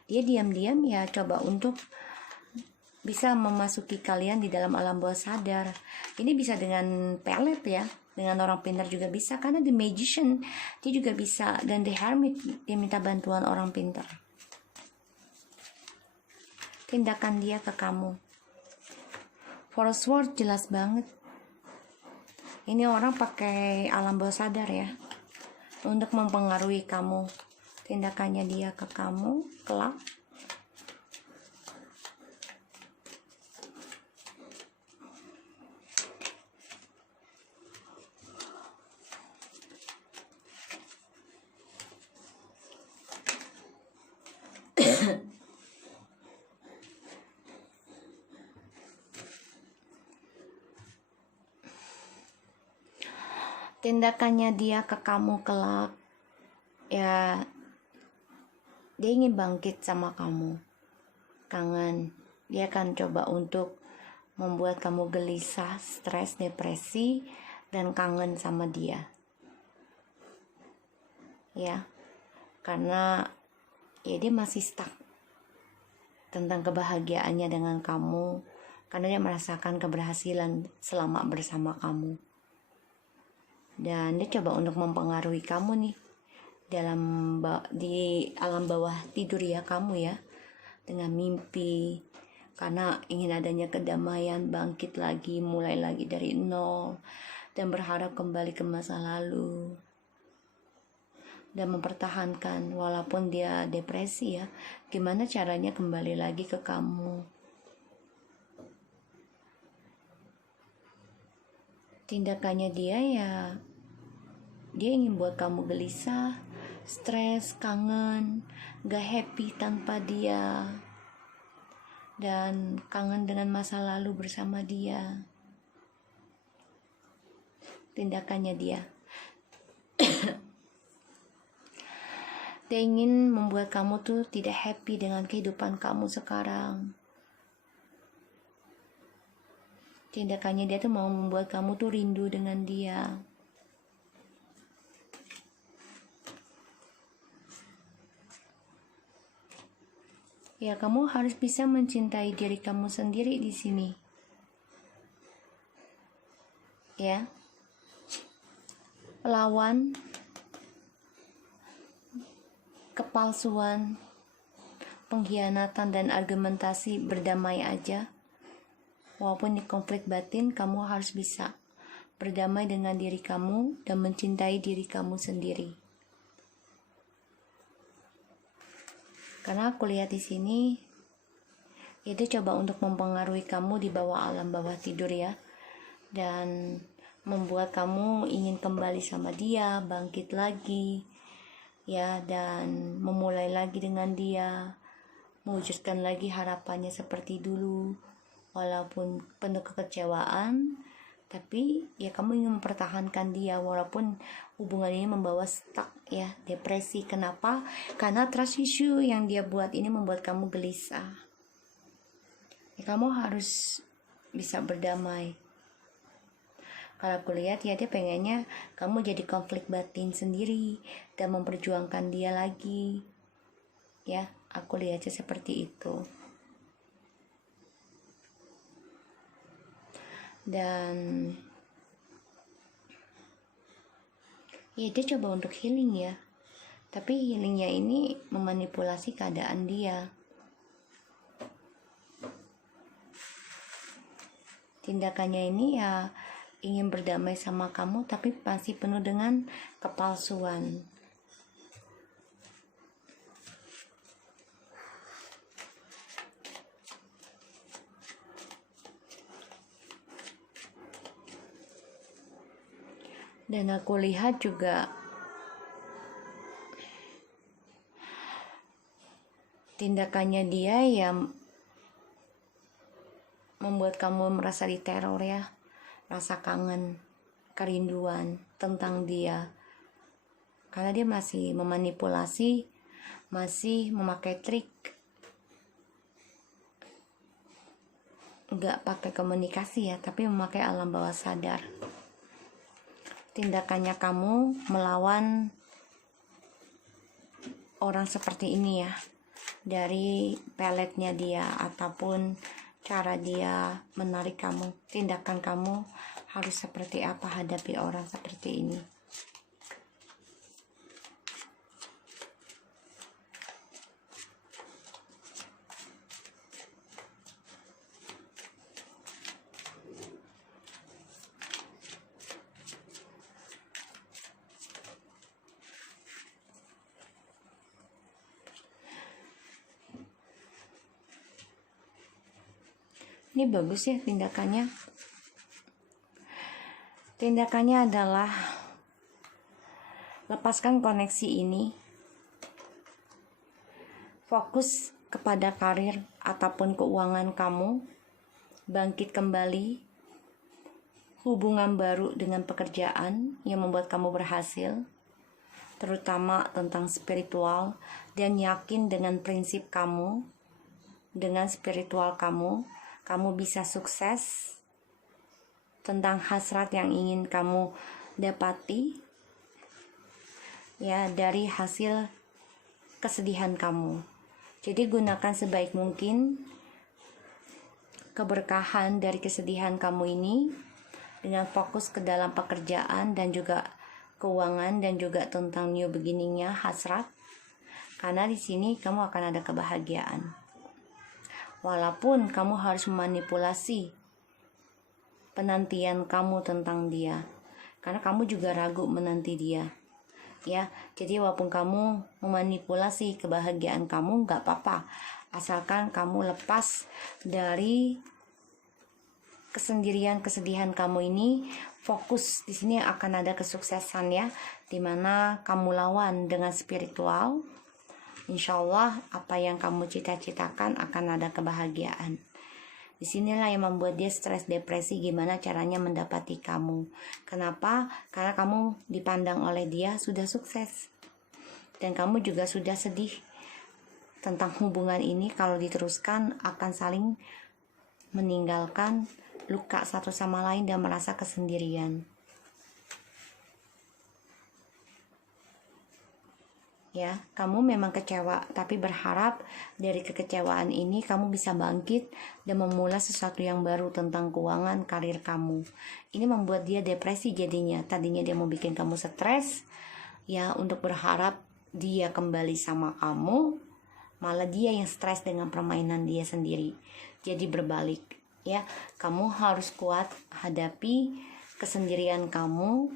Dia diam-diam ya coba untuk bisa memasuki kalian di dalam alam bawah sadar. Ini bisa dengan pelet ya, dengan orang pintar juga bisa, karena the magician dia juga bisa, dan the hermit dia minta bantuan orang pintar. Tindakan dia ke kamu, Four of Swords jelas banget. Ini orang pakai alam bawah sadar ya untuk mempengaruhi kamu. Tindakannya dia ke kamu kelak tindakannya dia ke kamu kelak ya, dia ingin bangkit sama kamu, kangen. Dia akan coba untuk membuat kamu gelisah, stres, depresi, dan kangen sama dia. ya, karena ya dia masih stuck tentang kebahagiaannya dengan kamu, karena dia merasakan keberhasilan selama bersama kamu. Dan dia coba untuk mempengaruhi kamu nih di alam bawah tidur ya kamu ya, dengan mimpi, karena ingin adanya kedamaian, bangkit lagi, mulai lagi dari nol, dan berharap kembali ke masa lalu dan mempertahankan walaupun dia depresi ya, gimana caranya kembali lagi ke kamu. Tindakannya dia ya, dia ingin buat kamu gelisah, stres, kangen, gak happy tanpa dia, dan kangen dengan masa lalu bersama dia. Tindakannya dia dia ingin membuat kamu tuh tidak happy dengan kehidupan kamu sekarang. Tindakannya dia tuh mau membuat kamu tuh rindu dengan dia. Ya, kamu harus bisa mencintai diri kamu sendiri di sini. Ya. Lawan kepalsuan, pengkhianatan, dan argumentasi, berdamai aja. Walaupun di konflik batin, kamu harus bisa berdamai dengan diri kamu dan mencintai diri kamu sendiri. Karena aku lihat di sini, itu coba untuk mempengaruhi kamu di bawah alam bawah tidur ya, dan membuat kamu ingin kembali sama dia, bangkit lagi ya, dan memulai lagi dengan dia, mewujudkan lagi harapannya seperti dulu, walaupun penuh kekecewaan, tapi ya kamu ingin mempertahankan dia walaupun hubungan ini membawa stuck ya, depresi. Kenapa? Karena trust issue yang dia buat ini membuat kamu gelisah ya, kamu harus bisa berdamai. Kalau aku lihat ya, dia pengennya kamu jadi konflik batin sendiri dan memperjuangkan dia lagi. Ya, aku lihatnya seperti itu. Dan ya dia coba untuk healing ya. Tapi healingnya ini memanipulasi keadaan dia. Tindakannya ini ya ingin berdamai sama kamu, tapi masih penuh dengan kepalsuan. Dan aku lihat juga tindakannya dia yang membuat kamu merasa diteror ya, rasa kangen, kerinduan tentang dia. Karena dia masih memanipulasi, masih memakai trik, nggak pakai komunikasi ya, tapi memakai alam bawah sadar. Tindakannya kamu melawan orang seperti ini ya, dari peletnya dia ataupun cara dia menarik kamu. Tindakan kamu harus seperti apa hadapi orang seperti ini. Ini bagus ya tindakannya. Tindakannya adalah lepaskan koneksi ini, fokus kepada karir ataupun keuangan kamu, bangkit kembali, hubungan baru dengan pekerjaan yang membuat kamu berhasil, terutama tentang spiritual, dan yakin dengan prinsip kamu, dengan spiritual kamu bisa sukses. Tentang hasrat yang ingin kamu dapati, ya dari hasil kesedihan kamu. Jadi gunakan sebaik mungkin keberkahan dari kesedihan kamu ini dengan fokus ke dalam pekerjaan dan juga keuangan dan juga tentang new beginningnya hasrat. Karena di sini kamu akan ada kebahagiaan. Walaupun kamu harus memanipulasi penantian kamu tentang dia. Karena kamu juga ragu menanti dia. Ya, jadi walaupun kamu memanipulasi kebahagiaan kamu nggak apa-apa. Asalkan kamu lepas dari kesendirian kesedihan kamu ini, fokus di sini akan ada kesuksesan ya, dimana kamu lawan dengan spiritual. Insya Allah apa yang kamu cita-citakan akan ada kebahagiaan. Disinilah yang membuat dia stres depresi, gimana caranya mendapati kamu. Kenapa? Karena kamu dipandang oleh dia sudah sukses. Dan kamu juga sudah sedih tentang hubungan ini, kalau diteruskan akan saling meninggalkan, luka satu sama lain dan merasa kesendirian. Ya, kamu memang kecewa, tapi berharap dari kekecewaan ini kamu bisa bangkit dan memulai sesuatu yang baru tentang keuangan karir kamu. Ini membuat dia depresi jadinya. Tadinya dia mau bikin kamu stres, ya untuk berharap dia kembali sama kamu, malah dia yang stres dengan permainan dia sendiri. Jadi berbalik, ya. Kamu harus kuat hadapi kesendirian kamu,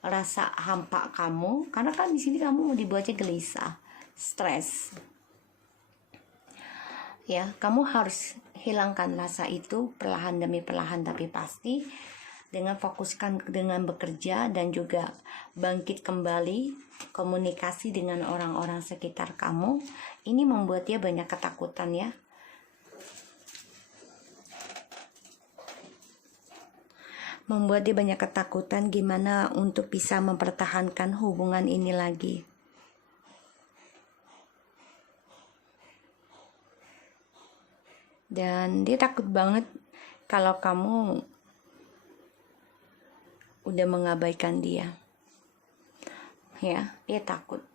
rasa hampa kamu, karena kan di sini kamu mau dibuatnya gelisah, stres. Ya, kamu harus hilangkan rasa itu perlahan demi perlahan tapi pasti, dengan fokuskan dengan bekerja dan juga bangkit kembali komunikasi dengan orang-orang sekitar kamu. Ini membuat dia banyak ketakutan ya. Membuat dia banyak ketakutan gimana untuk bisa mempertahankan hubungan ini lagi. Dan dia takut banget kalau kamu udah mengabaikan dia. Ya, dia takut.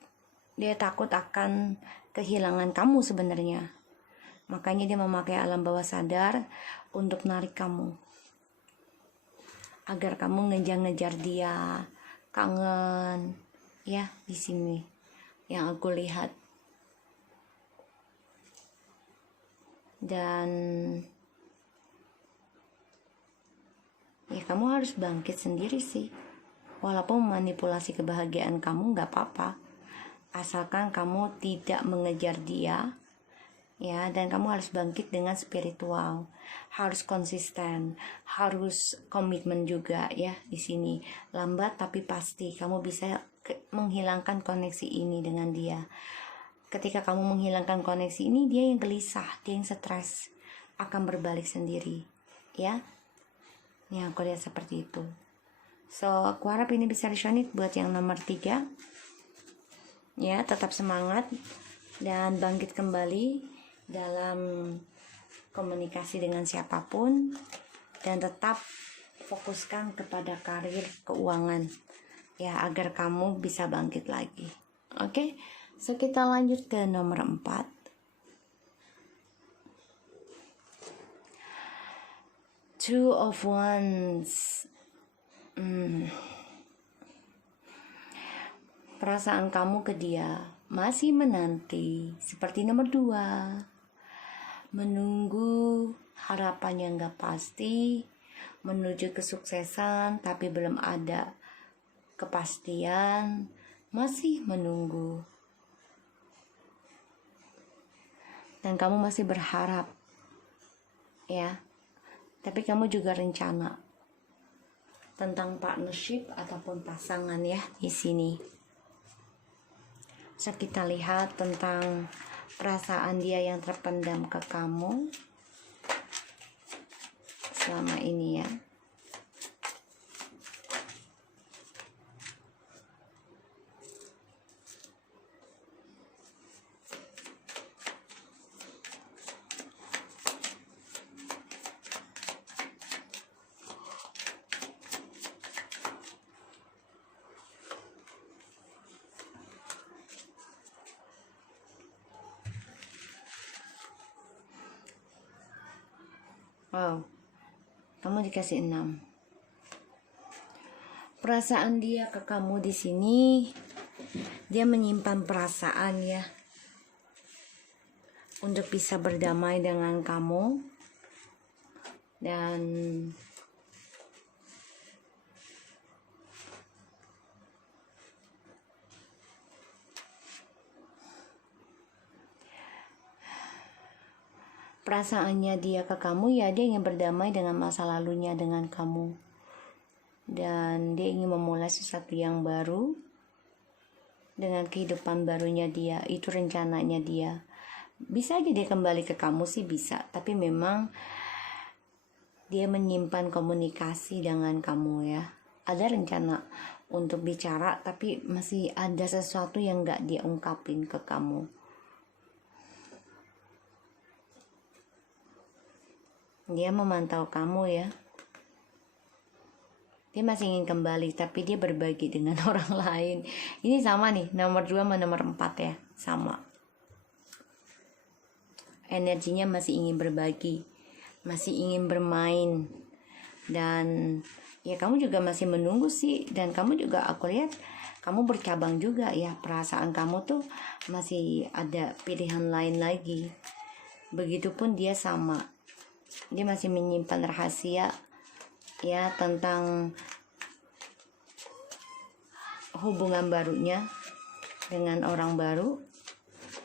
Dia takut akan kehilangan kamu sebenarnya. Makanya dia memakai alam bawah sadar untuk narik kamu, agar kamu ngejar-ngejar dia, kangen, ya di sini yang aku lihat. Dan ya kamu harus bangkit sendiri sih. Walaupun manipulasi kebahagiaan kamu nggak apa-apa, asalkan kamu tidak mengejar dia. Ya, dan kamu harus bangkit dengan spiritual, harus konsisten, harus komitmen juga ya di sini. Lambat tapi pasti kamu bisa menghilangkan koneksi ini dengan dia. Ketika kamu menghilangkan koneksi ini, dia yang gelisah, dia yang stres, akan berbalik sendiri, ya. Yang aku lihat seperti itu. So, aku harap ini bisa resonate buat yang nomor 3. Ya, tetap semangat dan bangkit kembali dalam komunikasi dengan siapapun, dan tetap fokuskan kepada karir keuangan ya, agar kamu bisa bangkit lagi. Oke, so kita lanjut ke nomor 4. Two of Wands. Perasaan kamu ke dia masih menanti, seperti nomor 2. Menunggu harapan yang gak pasti, menuju kesuksesan tapi belum ada kepastian, masih menunggu. Dan kamu masih berharap, ya. Tapi kamu juga rencana tentang partnership ataupun pasangan ya di sini. So kita lihat tentang perasaan dia yang terpendam ke kamu selama ini ya. Wow, kamu dikasih 6. Perasaan dia ke kamu di sini, dia menyimpan perasaan ya, untuk bisa berdamai dengan kamu. Dan perasaannya dia ke kamu ya, dia ingin berdamai dengan masa lalunya dengan kamu. Dan dia ingin memulai sesuatu yang baru dengan kehidupan barunya dia. Itu rencananya dia. Bisa aja dia kembali ke kamu sih, bisa. Tapi memang dia menyimpan komunikasi dengan kamu ya. Ada rencana untuk bicara, tapi masih ada sesuatu yang gak dia ungkapin ke kamu. Dia memantau kamu ya. Dia masih ingin kembali, tapi dia berbagi dengan orang lain. Ini sama nih, nomor 2 sama nomor 4 ya, sama. Energinya masih ingin berbagi, masih ingin bermain. Dan ya kamu juga masih menunggu sih. Dan kamu juga, aku lihat kamu bercabang juga ya. Perasaan kamu tuh masih ada pilihan lain lagi. Begitupun dia sama. Dia masih menyimpan rahasia ya tentang hubungan barunya dengan orang baru.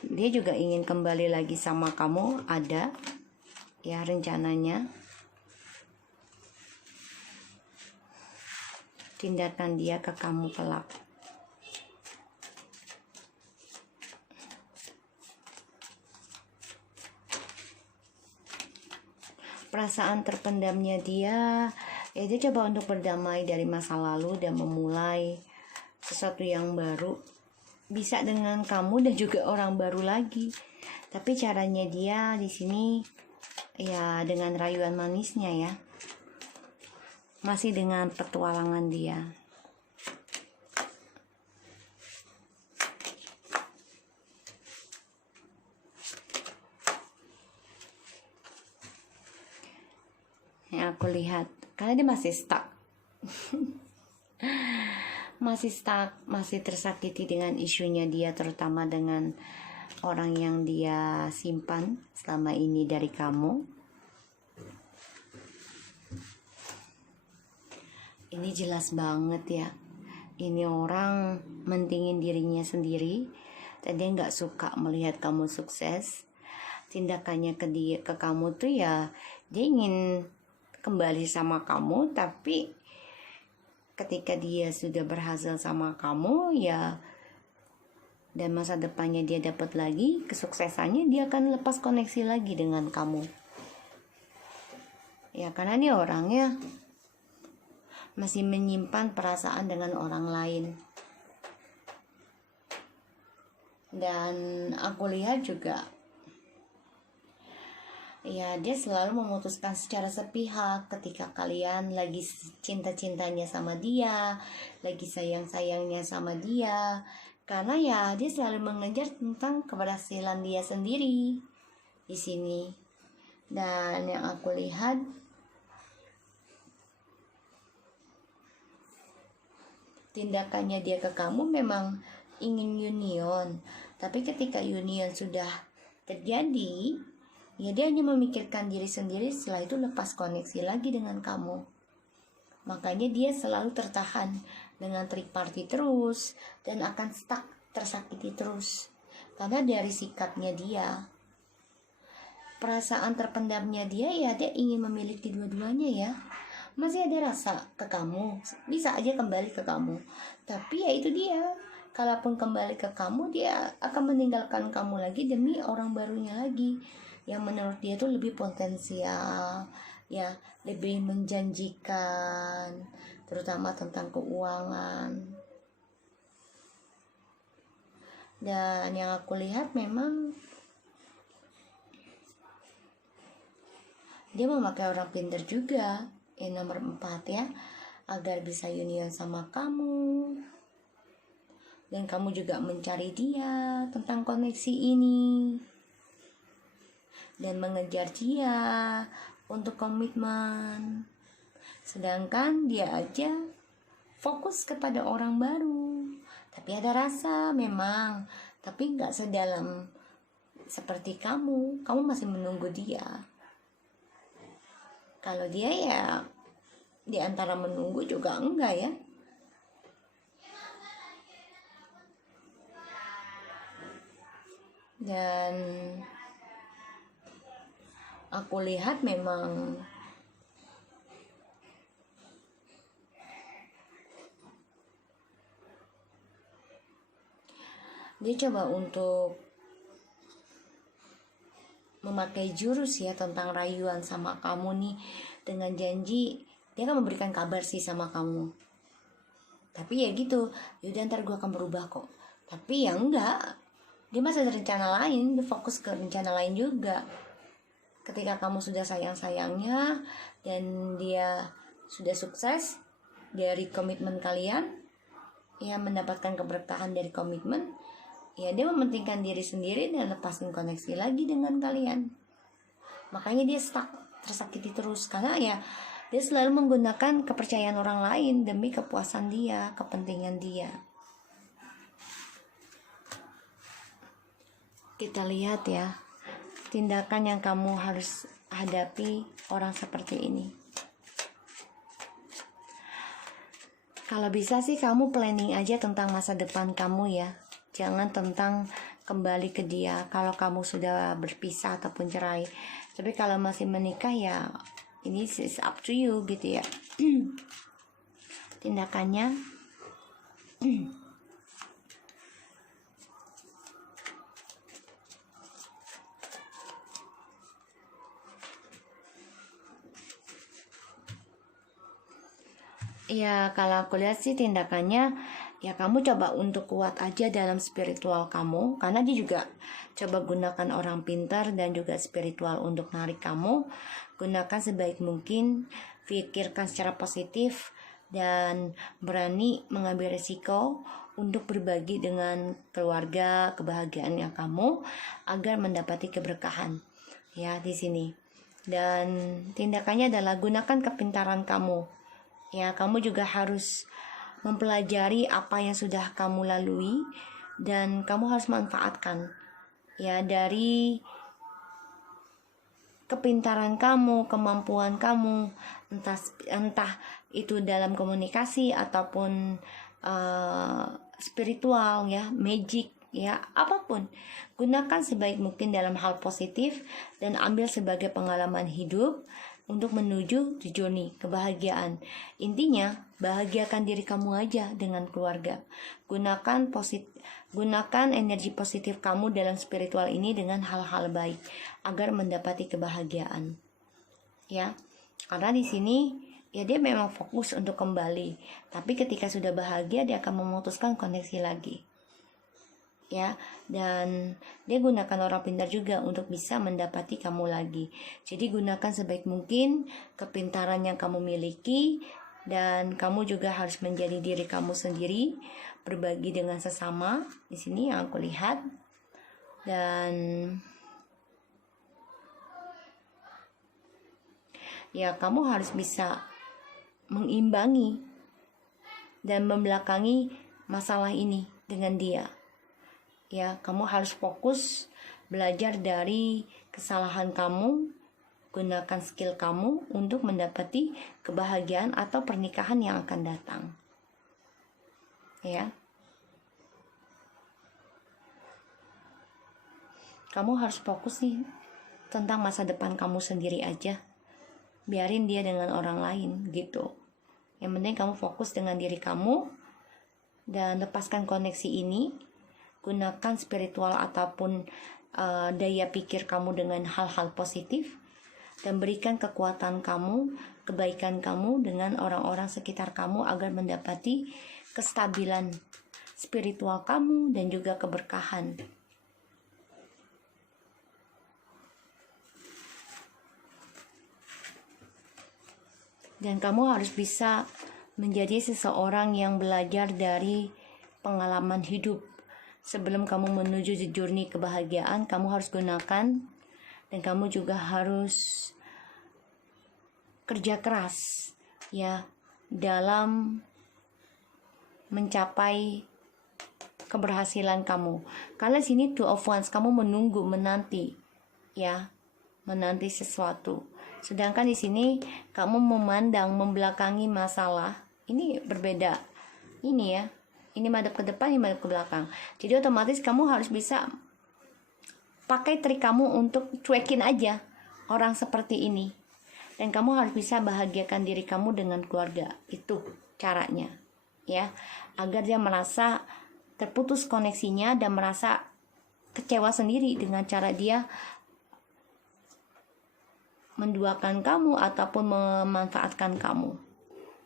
Dia juga ingin kembali lagi sama kamu, ada ya rencananya. Tindakan dia ke kamu kelak. Perasaan terpendamnya dia ya, dia coba untuk berdamai dari masa lalu dan memulai sesuatu yang baru. Bisa dengan kamu dan juga orang baru lagi. Tapi caranya dia di sini ya dengan rayuan manisnya ya. Masih dengan petualangan dia. Yang aku lihat, karena dia masih stuck. masih tersakiti dengan isunya dia, terutama dengan orang yang dia simpan selama ini dari kamu. Ini jelas banget ya, ini orang mentingin dirinya sendiri dan dia nggak suka melihat kamu sukses. Tindakannya ke kamu tuh ya, dia ingin kembali sama kamu, tapi ketika dia sudah berhasil sama kamu ya, dan masa depannya dia dapat lagi kesuksesannya, dia akan lepas koneksi lagi dengan kamu ya, karena dia orangnya masih menyimpan perasaan dengan orang lain. Dan aku lihat juga ya, dia selalu memutuskan secara sepihak ketika kalian lagi cinta-cintanya sama dia, lagi sayang-sayangnya sama dia. Karena ya dia selalu mengejar tentang keberhasilan dia sendiri di sini. Dan yang aku lihat, tindakannya dia ke kamu memang ingin union. Tapi ketika union sudah terjadi, ya dia hanya memikirkan diri sendiri, setelah itu lepas koneksi lagi dengan kamu. Makanya dia selalu tertahan dengan triparty terus dan akan stuck, tersakiti terus. Karena dari sikapnya dia, perasaan terpendamnya dia ya, dia ingin memiliki dua-duanya ya. Masih ada rasa ke kamu, bisa aja kembali ke kamu. Tapi ya itu dia, kalaupun kembali ke kamu, dia akan meninggalkan kamu lagi demi orang barunya lagi, yang menurut dia tuh lebih potensial ya, lebih menjanjikan, terutama tentang keuangan. Dan yang aku lihat memang dia memakai orang pintar juga, yang nomor 4 ya, agar bisa union sama kamu. Dan kamu juga mencari dia tentang koneksi ini. dan mengejar dia untuk komitmen. Sedangkan dia aja fokus kepada orang baru. Tapi ada rasa memang, tapi nggak sedalam seperti kamu. Kamu masih menunggu dia. Kalau dia ya di antara menunggu juga enggak ya. Dan aku lihat memang dia coba untuk memakai jurus ya tentang rayuan sama kamu nih, dengan janji dia akan memberikan kabar sih sama kamu. Tapi ya gitu, yaudah ntar gue akan berubah kok. Tapi ya enggak, dia masih ada rencana lain, dia fokus ke rencana lain juga. Ketika kamu sudah sayang-sayangnya dan dia sudah sukses dari komitmen kalian, ya mendapatkan keberkahan dari komitmen, ya dia mementingkan diri sendiri dan lepasin koneksi lagi dengan kalian. Makanya dia stuck, tersakiti terus, karena ya dia selalu menggunakan kepercayaan orang lain demi kepuasan dia, kepentingan dia. Kita lihat ya, tindakan yang kamu harus hadapi orang seperti ini. Kalau bisa sih kamu planning aja tentang masa depan kamu ya. Jangan tentang kembali ke dia kalau kamu sudah berpisah ataupun cerai. Tapi kalau masih menikah ya ini is up to you gitu ya. Tindakannya ya kalau aku lihat sih tindakannya ya kamu coba untuk kuat aja dalam spiritual kamu, karena dia juga coba gunakan orang pintar dan juga spiritual untuk narik kamu. Gunakan sebaik mungkin, pikirkan secara positif dan berani mengambil risiko untuk berbagi dengan keluarga kebahagiaannya kamu agar mendapati keberkahan ya di sini. Dan tindakannya adalah gunakan kepintaran kamu. Ya, kamu juga harus mempelajari apa yang sudah kamu lalui dan kamu harus manfaatkan ya dari kepintaran kamu, kemampuan kamu, entah itu dalam komunikasi ataupun spiritual ya, magic ya, apapun. Gunakan sebaik mungkin dalam hal positif dan ambil sebagai pengalaman hidup untuk menuju journey kebahagiaan. Intinya, bahagiakan diri kamu aja dengan keluarga. Gunakan energi positif kamu dalam spiritual ini dengan hal-hal baik agar mendapati kebahagiaan. Ya. Karena di sini ya dia memang fokus untuk kembali, tapi ketika sudah bahagia dia akan memutuskan koneksi lagi. Ya, dan dia gunakan orang pintar juga untuk bisa mendapati kamu lagi. Jadi gunakan sebaik mungkin kepintaran yang kamu miliki, dan kamu juga harus menjadi diri kamu sendiri, berbagi dengan sesama. Di sini yang aku lihat. Dan ya kamu harus bisa mengimbangi dan membelakangi masalah ini dengan dia. Ya, kamu harus fokus belajar dari kesalahan kamu, gunakan skill kamu untuk mendapati kebahagiaan atau pernikahan yang akan datang. Ya. Kamu harus fokus nih tentang masa depan kamu sendiri aja. Biarin dia dengan orang lain gitu. Yang penting kamu fokus dengan diri kamu dan lepaskan koneksi ini. Gunakan spiritual ataupun daya pikir kamu dengan hal-hal positif dan berikan kekuatan kamu, kebaikan kamu dengan orang-orang sekitar kamu agar mendapati kestabilan spiritual kamu dan juga keberkahan. Dan kamu harus bisa menjadi seseorang yang belajar dari pengalaman hidup. Sebelum kamu menuju journey kebahagiaan, kamu harus gunakan dan kamu juga harus kerja keras ya dalam mencapai keberhasilan kamu. Karena sini two of wands, kamu menanti ya, menanti sesuatu. Sedangkan di sini kamu memandang, membelakangi masalah. Ini berbeda. Ini ya. Ini madep ke depan, ini madep ke belakang. Jadi otomatis kamu harus bisa pakai trik kamu untuk cuekin aja orang seperti ini. Dan kamu harus bisa bahagiakan diri kamu dengan keluarga. Itu caranya. Ya, agar dia merasa terputus koneksinya dan merasa kecewa sendiri dengan cara dia menduakan kamu ataupun memanfaatkan kamu.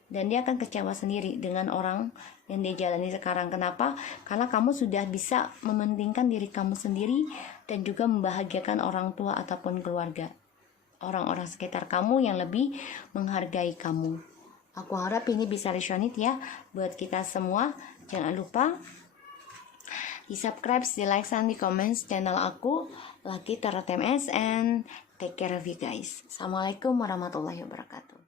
Dan dia akan kecewa sendiri dengan orang yang dia jalani sekarang. Kenapa? Karena kamu sudah bisa mementingkan diri kamu sendiri dan juga membahagiakan orang tua ataupun keluarga, orang-orang sekitar kamu yang lebih menghargai kamu. Aku harap ini bisa resonate ya buat kita semua. Jangan lupa di subscribe, di like, dan di comments channel aku Lucky Tarot MS, and take care of you guys. Assalamualaikum warahmatullahi wabarakatuh.